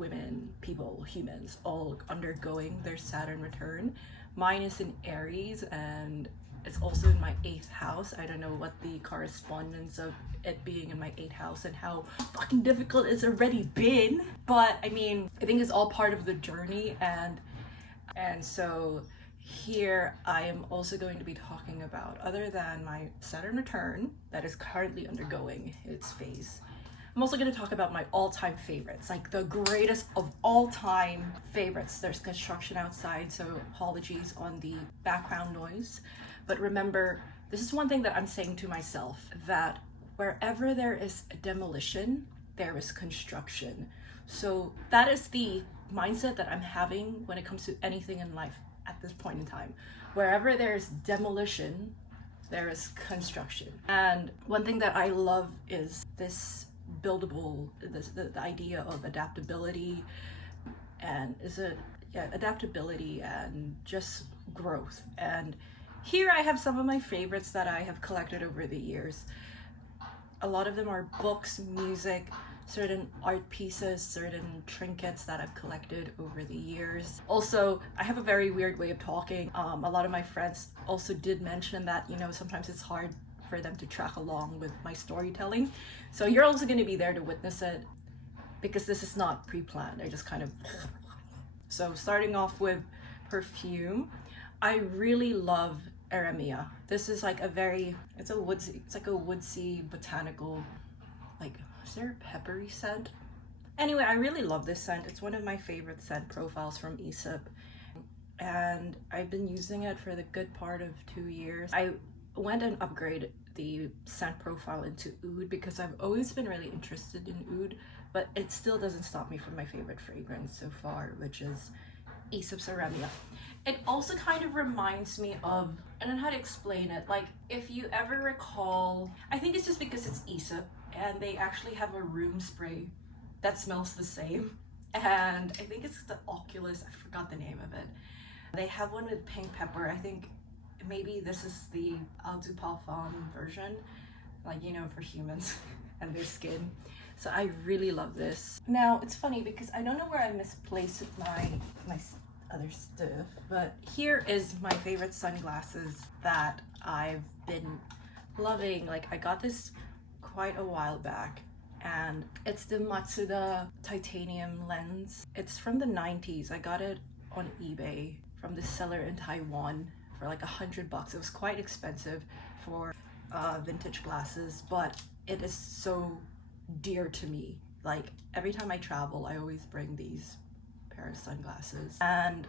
women, people, humans, all undergoing their Saturn return. Mine is in Aries, and it's also in my 8th house. I don't know what the correspondence of it being in my 8th house and how fucking difficult it's already been. But I mean, I think it's all part of the journey, and so here I am also going to be talking about, other than my Saturn return that is currently undergoing its phase, I'm also going to talk about my all-time favorites, like the greatest of all-time favorites. There's construction outside, so apologies on the background noise. But remember, this is one thing that I'm saying to myself, that wherever there is a demolition, there is construction. So that is the mindset that I'm having when it comes to anything in life at this point in time. Wherever there's demolition, there is construction. And one thing that I love is this buildable, the idea of adaptability, and adaptability and just growth. And here I have some of my favorites that I have collected over the years. A lot of them are books, music, certain art pieces, certain trinkets that I've collected over the years. Also, I have a very weird way of talking. A lot of my friends also did mention that, you know, sometimes it's hard for them to track along with my storytelling. So you're also going to be there to witness it, because this is not pre-planned. I just kind of... So starting off with Perfume, I really love Eremia. This is like it's like a woodsy botanical, like, is there a peppery scent? Anyway, I really love this scent. It's one of my favorite scent profiles from Aesop, and I've been using it for the good part of 2 years. I went and upgraded the scent profile into oud because I've always been really interested in oud, but it still doesn't stop me from my favorite fragrance so far, which is Aesop's Eremia. It also kind of reminds me of, I don't know how to explain it, like if you ever recall, I think it's just because it's Aesop and they actually have a room spray that smells the same, and I think it's the Oculus, I forgot the name of it. They have one with pink pepper. I think maybe this is the Eau de Parfum version, like, you know, for humans and their skin. So I really love this. Now it's funny because I don't know where I misplaced my other stuff, but here is my favorite sunglasses that I've been loving. Like, I got this quite a while back, and it's the Matsuda titanium lens. It's from the 90s. I got it on eBay from the seller in Taiwan for like $100. It was quite expensive for vintage glasses, but it is so dear to me. Like, every time I travel, I always bring these pair of sunglasses, and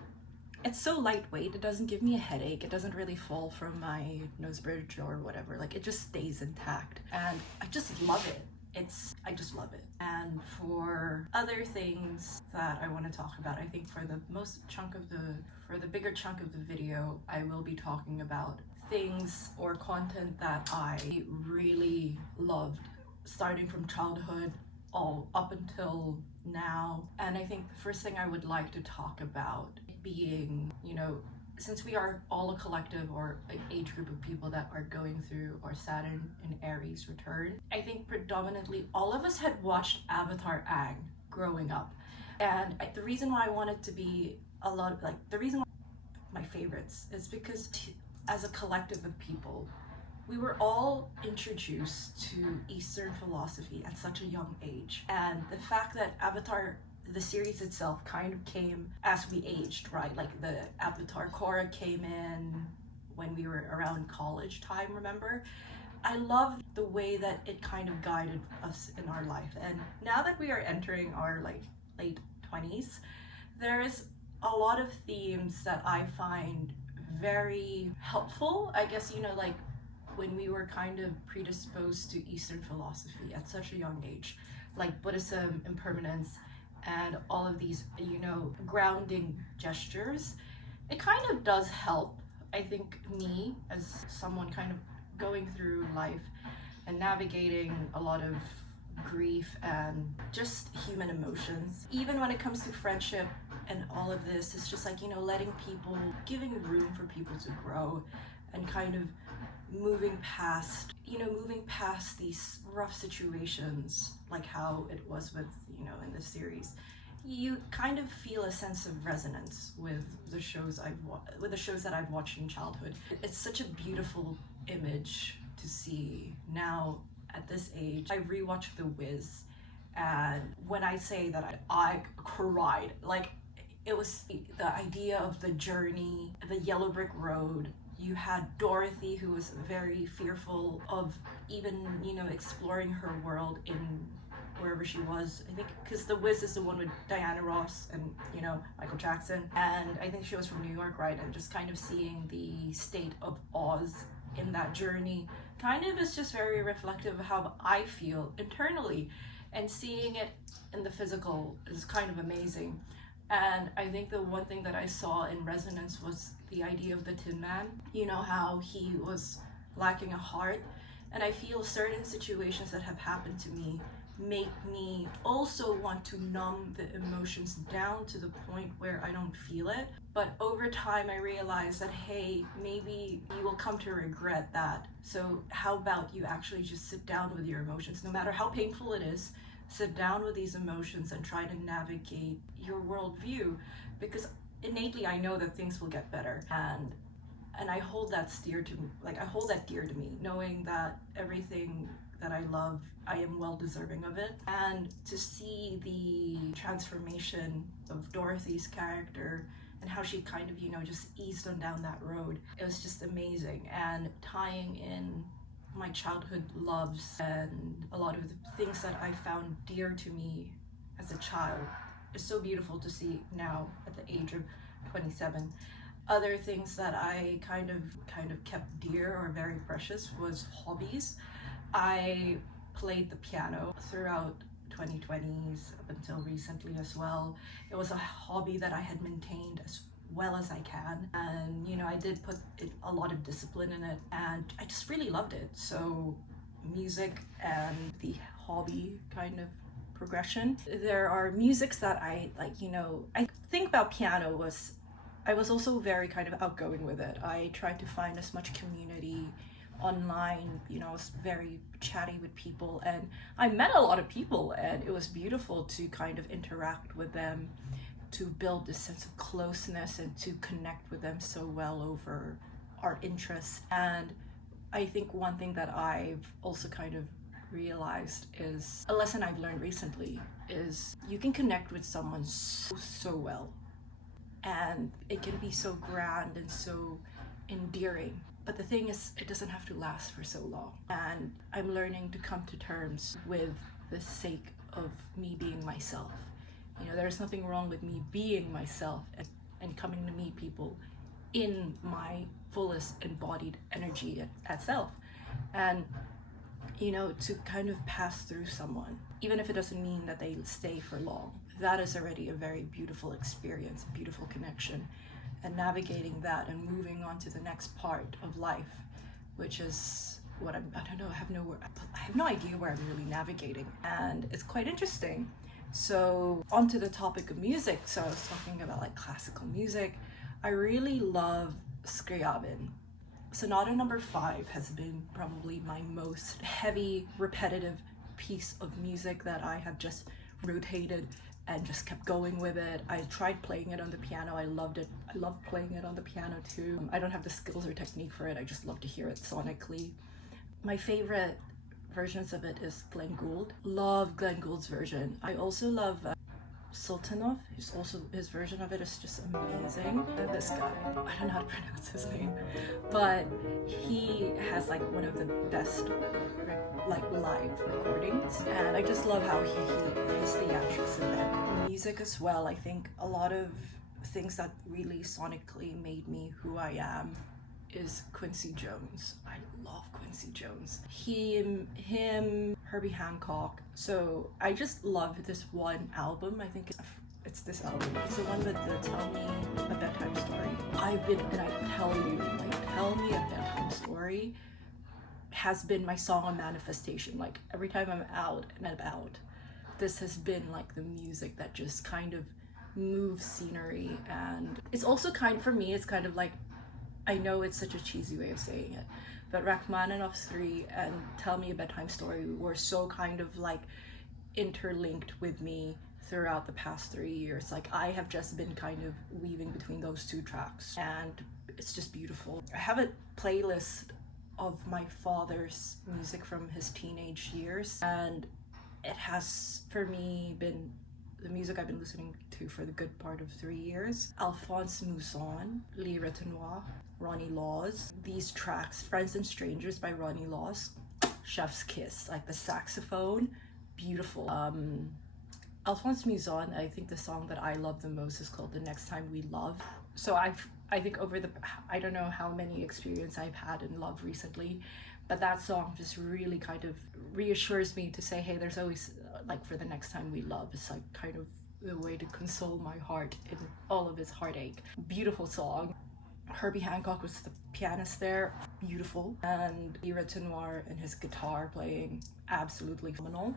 it's so lightweight. It doesn't give me a headache. It doesn't really fall from my nose bridge or whatever. Like, it just stays intact, and I just love it. I just love it. And for other things that I want to talk about, I think for the bigger chunk of the video, I will be talking about things or content that I really loved, starting from childhood all up until now. And I think the first thing I would like to talk about being, you know, since we are all a collective or an age group of people that are going through our Saturn and Aries return, I think predominantly all of us had watched Avatar Aang growing up. And the reason why I wanted to be the reason why my favorites is because as a collective of people, we were all introduced to Eastern philosophy at such a young age. And the fact that Avatar, the series itself, kind of came as we aged, right? Like the Avatar Korra came in when we were around college time, remember? I loved the way that it kind of guided us in our life. And now that we are entering our like late 20s, there is a lot of themes that I find very helpful. I guess, you know, like when we were kind of predisposed to Eastern philosophy at such a young age, like Buddhism, impermanence, and all of these, you know, grounding gestures, it kind of does help, I think, me as someone kind of going through life and navigating a lot of grief and just human emotions. Even when it comes to friendship and all of this, it's just like, you know, giving room for people to grow and kind of moving past these rough situations, like how it was with, you know, in the series. you kind of feel a sense of resonance with the shows that I've watched in childhood. It's such a beautiful image to see now at this age. I rewatched The Wiz, and when I say that I cried, like it was the idea of the journey, the yellow brick road. You had Dorothy, who was very fearful of even, exploring her world in wherever she was. I think because The Wiz is the one with Diana Ross and, Michael Jackson. And I think she was from New York, right? And just kind of seeing the state of Oz in that journey kind of is just very reflective of how I feel internally. And seeing it in the physical is kind of amazing. And I think the one thing that I saw in resonance was the idea of the Tin Man. You know, how he was lacking a heart. And I feel certain situations that have happened to me make me also want to numb the emotions down to the point where I don't feel it. But over time, I realized that, hey, maybe you will come to regret that. So how about you actually just sit down with your emotions, no matter how painful it is. Sit down with these emotions and try to navigate your worldview, because innately I know that things will get better, and I hold that dear to me, knowing that everything that I love, I am well deserving of it. And to see the transformation of Dorothy's character and how she kind of, just eased on down that road, it was just amazing. And tying in my childhood loves and a lot of the things that I found dear to me as a child is so beautiful to see now at the age of 27. Other things that I kind of kept dear or very precious was hobbies. I played the piano throughout 2020s up until recently as well. It was a hobby that I had maintained as well as I can, and I did put a lot of discipline in it, and I just really loved it. So music and the hobby kind of progression. There are musics that I like. I think about piano was I was also very kind of outgoing with it. I tried to find as much community online. I was very chatty with people, and I met a lot of people, and it was beautiful to kind of interact with them, to build this sense of closeness and to connect with them so well over our interests. And I think one thing that I've also kind of realized is a lesson I've learned recently is you can connect with someone so well, and it can be so grand and so endearing. But the thing is, it doesn't have to last for so long. And I'm learning to come to terms with the sake of me being myself. There's nothing wrong with me being myself and coming to meet people in my fullest embodied energy at self. And, to kind of pass through someone, even if it doesn't mean that they stay for long, that is already a very beautiful experience, a beautiful connection. And navigating that and moving on to the next part of life, which is what I don't know, I have no idea where I'm really navigating. And it's quite interesting. So onto the topic of music. So I was talking about like classical music. I really love Scriabin. Sonata number 5 has been probably my most heavy, repetitive piece of music that I have just rotated and just kept going with it. I tried playing it on the piano. I loved it. I love playing it on the piano too. I don't have the skills or technique for it. I just love to hear it sonically. My favorite versions of it is Glenn Gould. Love Glenn Gould's version. I also love Sultanov. His version of it is just amazing. This guy, I don't know how to pronounce his name, but he has like one of the best live recordings, and I just love how he his theatrics in that. Music as well. I think a lot of things that really sonically made me who I am is Quincy Jones. I love Quincy Jones. Him, Herbie Hancock. So I just love this one album. I think it's this album. It's the one with the Tell Me a Bedtime Story. Tell Me a Bedtime Story has been my song of manifestation. Like every time I'm out and about, this has been like the music that just kind of moves scenery. And it's also for me, it's kind of like, I know it's such a cheesy way of saying it, but Rachmaninoff's 3 and Tell Me a Bedtime Story were so kind of like interlinked with me throughout the past 3 years. Like, I have just been kind of weaving between those two tracks, and it's just beautiful. I have a playlist of my father's music from his teenage years, and it has, for me, been the music I've been listening to for the good part of 3 years. Alphonse Mousson, Lee Retenoir, Ronnie Laws. These tracks, Friends and Strangers by Ronnie Laws, chef's kiss, like the saxophone, beautiful. Alphonse Mousson, I think the song that I love the most is called The Next Time We Love. So I think over the, I don't know how many experience I've had in love recently, but that song just really kind of reassures me to say, hey, there's always, like, for the next time we love. It's like kind of the way to console my heart in all of its heartache. Beautiful song. Herbie Hancock was the pianist there, beautiful, and Ira Tenoir and his guitar playing, absolutely phenomenal.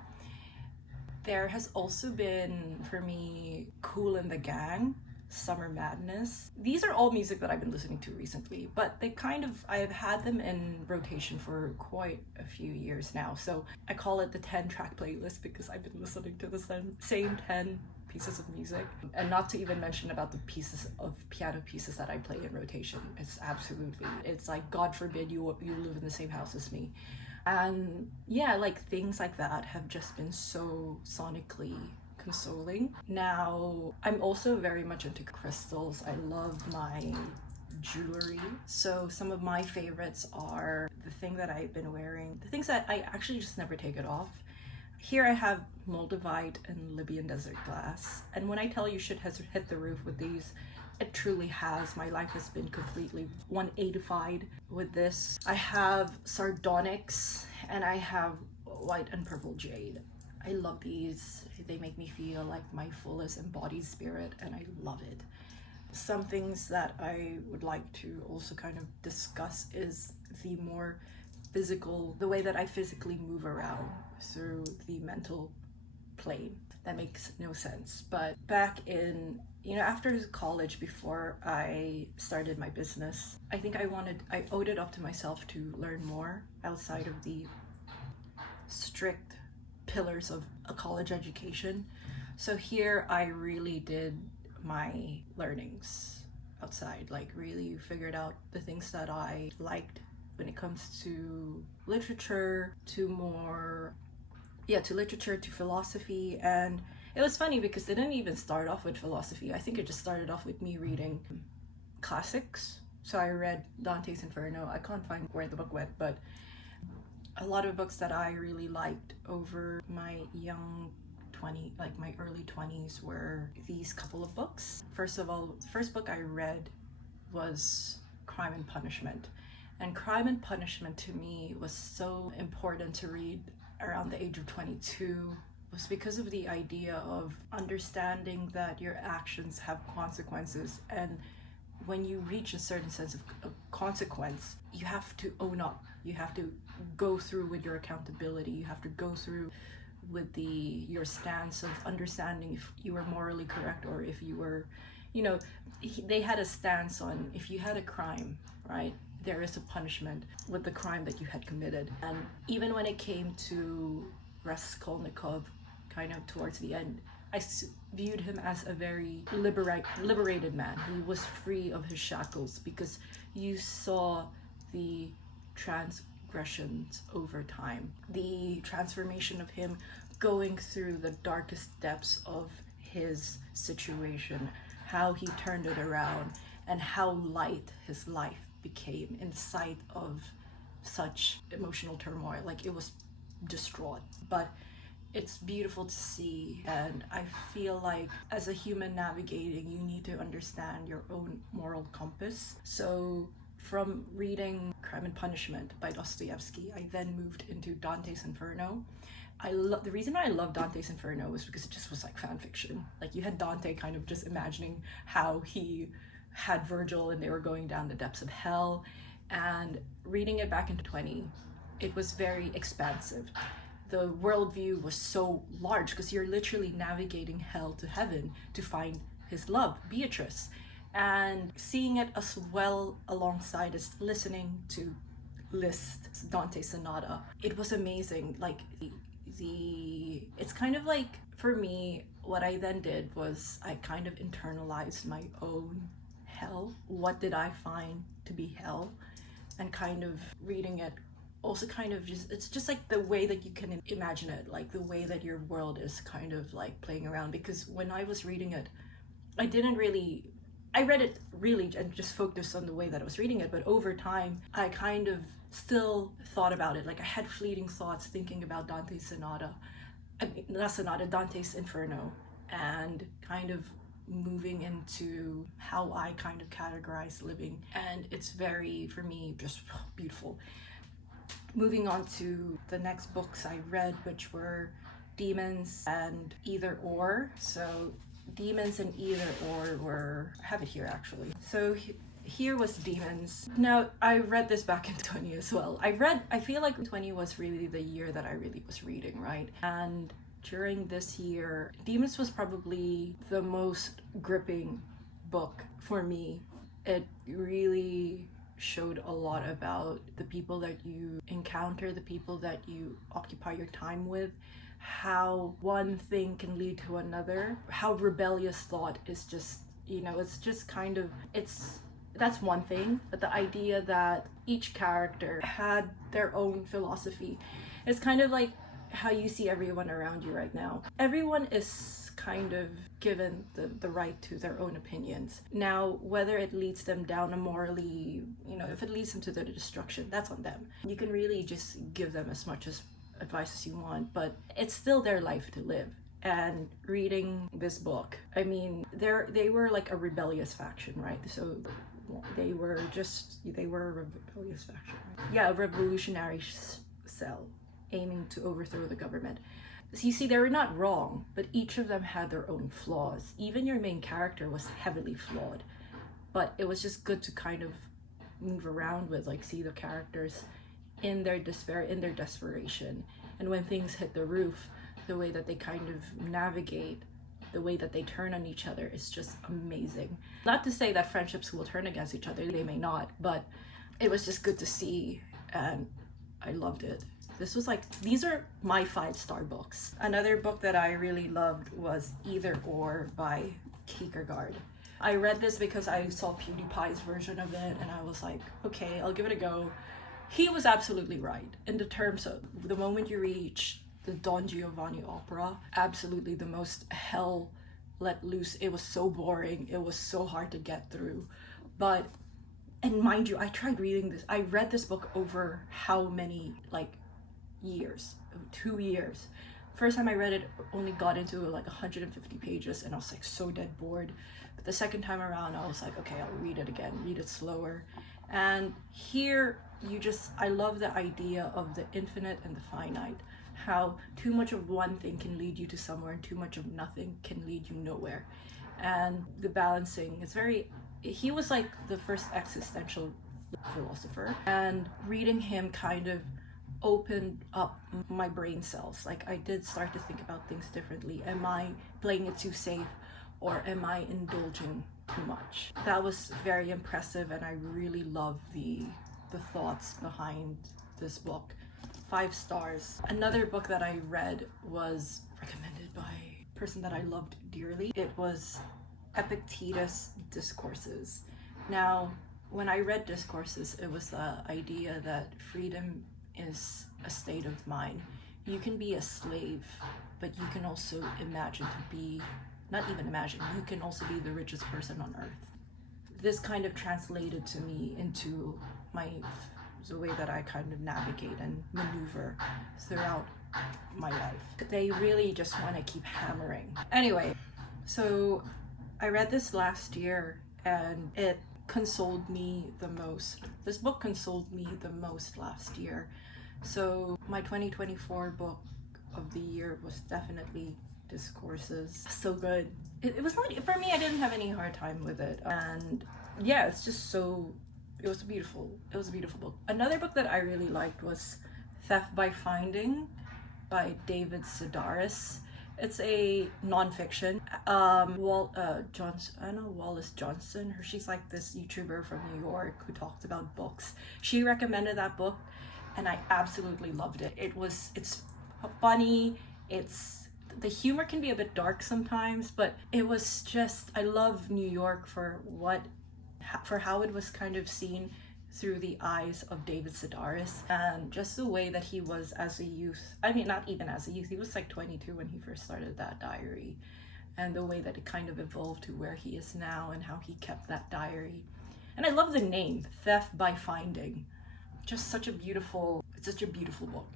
There has also been, for me, Kool and the Gang, Summer Madness. These are all music that I've been listening to recently, but they kind of, I've had them in rotation for quite a few years now. So I call it the 10 track playlist because I've been listening to the same 10 pieces of music, and not to even mention about the pieces of piano pieces that I play in rotation. It's absolutely, it's like, God forbid you live in the same house as me. And yeah, like, things like that have just been so sonically consoling. Now, I'm also very much into crystals. I love my jewelry. So some of my favorites are the thing that I've been wearing, the things that I actually just never take it off. Here I have Moldavite and Libyan desert glass. And when I tell you shit has hit the roof with these, it truly has. My life has been completely 180'd with this. I have sardonyx and I have white and purple jade. I love these. They make me feel like my fullest embodied spirit, and I love it. Some things that I would like to also kind of discuss is the more physical, the way that I physically move around through the mental plane. That makes no sense. But back in, after college, before I started my business, I think I owed it up to myself to learn more outside of the strict pillars of a college education. So here I really did my learnings outside, like really figured out the things that I liked when it comes to literature, to literature, to philosophy. And it was funny because it didn't even start off with philosophy. I think it just started off with me reading classics. So I read Dante's Inferno. I can't find where the book went, but a lot of books that I really liked over my my early 20s were these couple of books. First of all, the first book I read was Crime and Punishment. And Crime and Punishment to me was so important to read around the age of 22, was because of the idea of understanding that your actions have consequences, and when you reach a certain sense of consequence, you have to own up. You have to go through with your accountability. You have to go through with your stance of understanding if you were morally correct, or if you were, they had a stance on, if you had a crime, right, there is a punishment with the crime that you had committed. And even when it came to Raskolnikov, kind of towards the end, I viewed him as a very liberated man. He was free of his shackles because you saw the transgressions over time, the transformation of him going through the darkest depths of his situation, how he turned it around, and how light his life became in sight of such emotional turmoil. Like, it was distraught, but it's beautiful to see. And I feel like as a human navigating, you need to understand your own moral compass. So from reading Crime and Punishment by Dostoevsky, I then moved into Dante's Inferno. The reason I love Dante's Inferno was because it just was like fan fiction. Like, you had Dante kind of just imagining how he had Virgil and they were going down the depths of hell. And reading it back in 20, it was very expansive. The worldview was so large because you're literally navigating hell to heaven to find his love, Beatrice. And seeing it as well alongside as listening to Liszt, Dante Sonata, it was amazing. Like, it's kind of like, for me, what I then did was I kind of internalized my own hell. What did I find to be hell? And kind of reading it also kind of just, it's just like the way that you can imagine it, like the way that your world is kind of like playing around. Because when I was reading it, I read it really and just focused on the way that I was reading it, but over time I kind of still thought about it. Like I had fleeting thoughts thinking about Dante's Sonata, not Sonata, Dante's Inferno, and kind of moving into how I kind of categorize living. And it's very, for me, just beautiful. Moving on to the next books I read, which were Demons and Either Or. So Demons and Either Or were, I have it here actually. So here was Demons. Now, I read this back in 20 as well. I feel like 20 was really the year that I really was reading, right? And during this year, Demons was probably the most gripping book for me. It really showed a lot about the people that you encounter, the people that you occupy your time with, how one thing can lead to another, how rebellious thought is just, it's just kind of, that's one thing, but the idea that each character had their own philosophy. It's kind of like how you see everyone around you right now. Everyone is kind of given the right to their own opinions. Now, whether it leads them down a morally, if it leads them to their destruction, that's on them. You can really just give them as much advice as you want, but it's still their life to live. And reading this book, I mean, they were like a rebellious faction, right? So they were a rebellious faction. Yeah, a revolutionary cell aiming to overthrow the government. So you see, they were not wrong, but each of them had their own flaws. Even your main character was heavily flawed, but it was just good to kind of move around with, like, see the characters in their despair, in their desperation. And when things hit the roof, the way that they kind of navigate, the way that they turn on each other is just amazing. Not to say that friendships will turn against each other, they may not, but it was just good to see, and I loved it. This was like, these are my 5-star books. Another book that I really loved was Either Or by Kierkegaard. I read this because I saw PewDiePie's version of it and I was like, okay, I'll give it a go. He was absolutely right in the terms of the moment you reach the Don Giovanni opera, absolutely the most hell let loose. It was so boring. It was so hard to get through. But, and mind you, I tried reading this. I read this book over how many, like, years, 2 years. First time I read it, only got into like 150 pages and I was like so dead bored. But the second time around, I was like, okay, I'll read it again, read it slower. And here, I love the idea of the infinite and the finite. How too much of one thing can lead you to somewhere and too much of nothing can lead you nowhere. And the balancing is he was like the first existential philosopher. And reading him kind of opened up my brain cells. Like, I did start to think about things differently. Am I playing it too safe, or am I indulging too much? That was very impressive, and I really love the thoughts behind this book. 5 stars. Another book that I read was recommended by a person that I loved dearly. It was Epictetus' Discourses. Now, when I read Discourses, it was the idea that freedom is a state of mind. You can be a slave, but you can also imagine to be, not even imagine, you can also be the richest person on earth. This kind of translated to me into the way that I kind of navigate and maneuver throughout my life. They really just want to keep hammering. Anyway, so I read this last year and it consoled me the most. This book consoled me the most last year. So my 2024 book of the year was definitely Discourses. So good. It was not, for me, I didn't have any hard time with it. And yeah, it's just so, it was a beautiful book. Another book that I really liked was Theft by Finding by David Sedaris. It's a nonfiction. Wallace Johnson. She's like this YouTuber from New York who talks about books. She recommended that book, and I absolutely loved it. It's funny. It's the humor can be a bit dark sometimes, but it was just, I love New York for how it was kind of seen through the eyes of David Sedaris, and just the way that he was as a youth. I mean, not even as a youth, he was like 22 when he first started that diary, and the way that it kind of evolved to where he is now and how he kept that diary. And I love the name, Theft by Finding. Just such a beautiful, it's such a beautiful book.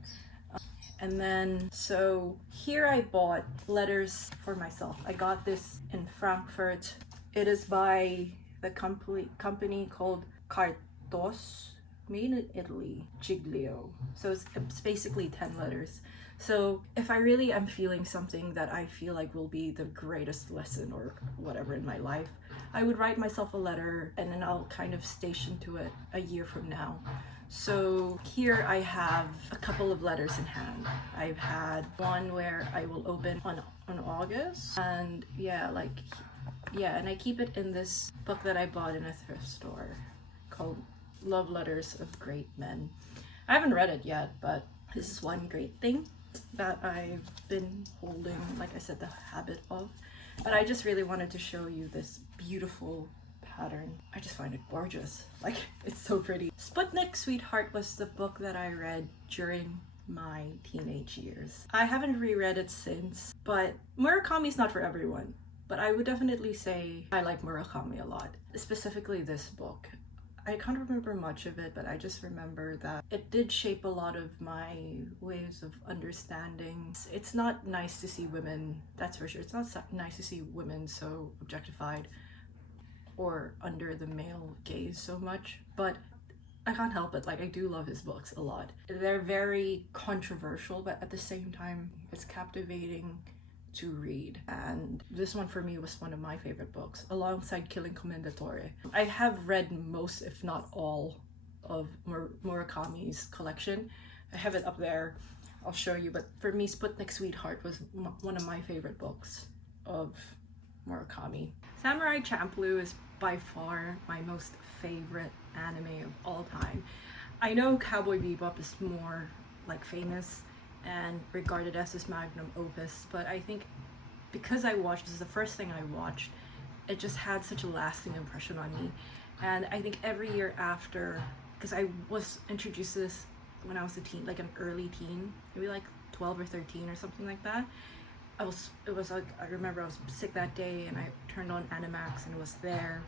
And then, so here I bought letters for myself. I got this in Frankfurt. It is by the company called Cartos, made in Italy, Giglio. So it's basically 10 letters. So if I really am feeling something that I feel like will be the greatest lesson or whatever in my life, I would write myself a letter and then I'll kind of station to it a year from now. So here I have a couple of letters in hand. I've had one where I will open on August, and and I keep it in this book that I bought in a thrift store called Love Letters of Great Men. I haven't read it yet, but this is one great thing that I've been holding, like I said, the habit of. But I just really wanted to show you this beautiful pattern. I just find it gorgeous. Like, it's so pretty. Sputnik Sweetheart was the book that I read during my teenage years. I haven't reread it since, but Murakami's not for everyone. But I would definitely say I like Murakami a lot, specifically this book. I can't remember much of it, but I just remember that it did shape a lot of my ways of understanding. It's not nice to see women, that's for sure. It's not nice to see women so objectified or under the male gaze so much, but I can't help it. Like, I do love his books a lot. They're very controversial, but at the same time, it's captivating to read. And this one for me was one of my favorite books, alongside Killing Commendatore. I have read most, if not all, of Murakami's collection. I have it up there, I'll show you, but for me, Sputnik Sweetheart was one of my favorite books of Murakami. Samurai Champloo is by far my most favorite anime of all time. I know Cowboy Bebop is more like famous and regarded as his magnum opus, but I think because this is the first thing I watched, it just had such a lasting impression on me. And I think every year after, because I was introduced to this when I was a teen, like an early teen, maybe like 12 or 13 or something like that. It was like, I remember I was sick that day and I turned on Animax and it was there.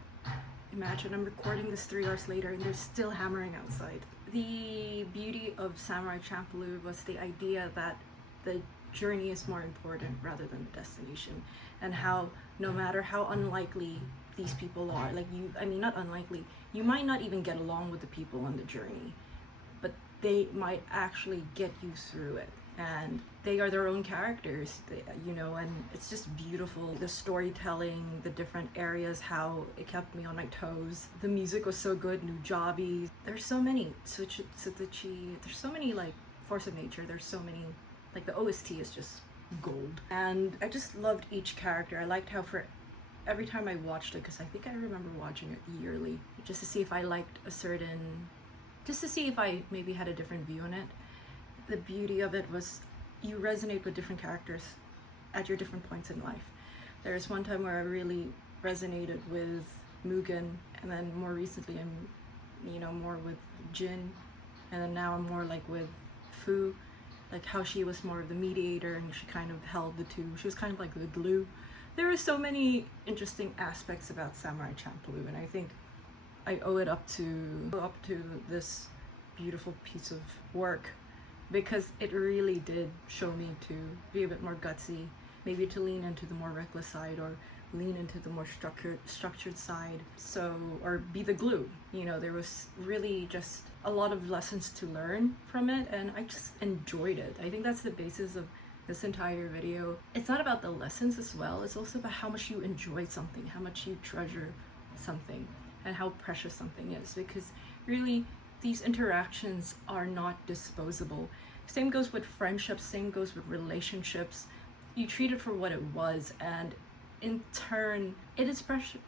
Imagine I'm recording this 3 hours later and they're still hammering outside. The beauty of Samurai Champloo was the idea that the journey is more important rather than the destination, and how no matter how unlikely these people are, not unlikely, you might not even get along with the people on the journey, but they might actually get you through it. And they are their own characters, and it's just beautiful. The storytelling, the different areas, how it kept me on my toes. The music was so good, Nujabi. There's so many, Tsuchichi, there's so many, like, Force of Nature, there's so many, like, the OST is just gold. And I just loved each character. I liked how for every time I watched it, because I think I remember watching it yearly, just to see if I liked just to see if I maybe had a different view on it. The beauty of it was you resonate with different characters at your different points in life. There's one time where I really resonated with Mugen, and then more recently I'm more with Jin, and then now I'm more like with Fu, like how she was more of the mediator and she kind of held the two. She was kind of like the glue. There are so many interesting aspects about Samurai Champloo, and I think I owe it up to this beautiful piece of work, because it really did show me to be a bit more gutsy, maybe to lean into the more reckless side or lean into the more structured side, or be the glue. There was really just a lot of lessons to learn from it, and I just enjoyed it. I think that's the basis of this entire video. It's not about the lessons as well, it's also about how much you enjoy something, how much you treasure something, and how precious something is, because really these interactions are not disposable. Same goes with friendships, same goes with relationships. You treat it for what it was, and in turn, it's precious.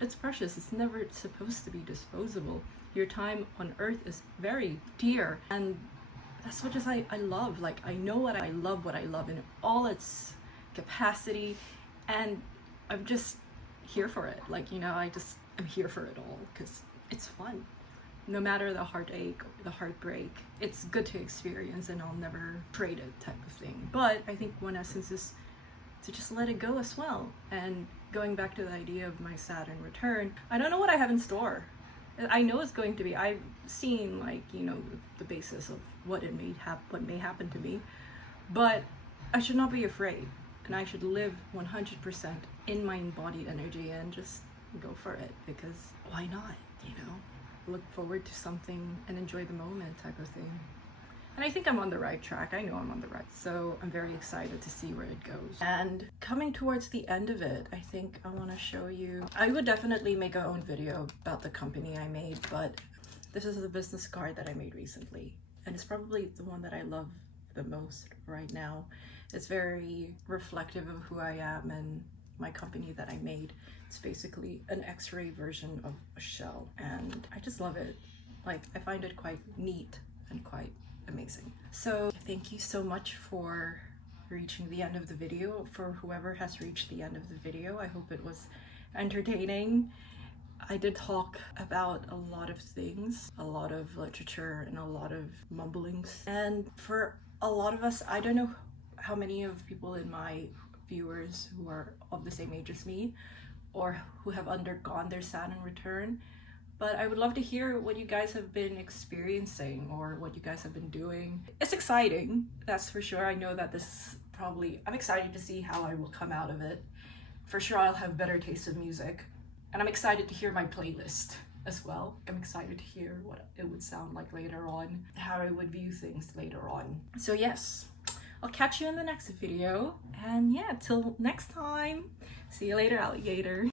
It's never supposed to be disposable. Your time on earth is very dear, and as much as I love, like I know what I love in all its capacity, and I'm just here for it. Like, you know, I'm here for it all because it's fun. No matter the heartache or the heartbreak, it's good to experience and I'll never trade it type of thing. But I think one essence is to just let it go as well. And going back to the idea of my Saturn return, I don't know what I have in store. I know it's going to be, I've seen, like, you know, the basis of what may happen to me, but I should not be afraid, and I should live 100% in my embodied energy and just go for it, because why not, you know? Look forward to something and enjoy the moment type of thing. And I think I'm on the right track. I know I'm on the right. So I'm very excited to see where it goes. And coming towards the end of it, I think I want to show you, I would definitely make a own video about the company I made, but this is the business card that I made recently. And it's probably the one that I love the most right now. It's very reflective of who I am and my company that I made. It's basically an X-ray version of a shell, and I just love it. Like, I find it quite neat and quite amazing. So thank you so much for reaching the end of the video. For whoever has reached the end of the video, I hope it was entertaining. I did talk about a lot of things, a lot of literature and a lot of mumblings. And for a lot of us, I don't know how many of people in my viewers who are of the same age as me or who have undergone their Saturn return, but I would love to hear what you guys have been experiencing or what you guys have been doing. It's exciting, that's for sure. I know that this probably, I'm excited to see how I will come out of it. For sure I'll have better taste of music, and I'm excited to hear my playlist as well. I'm excited to hear what it would sound like later on, how I would view things later on. So yes, I'll catch you in the next video, and yeah, till next time. See you later, alligator.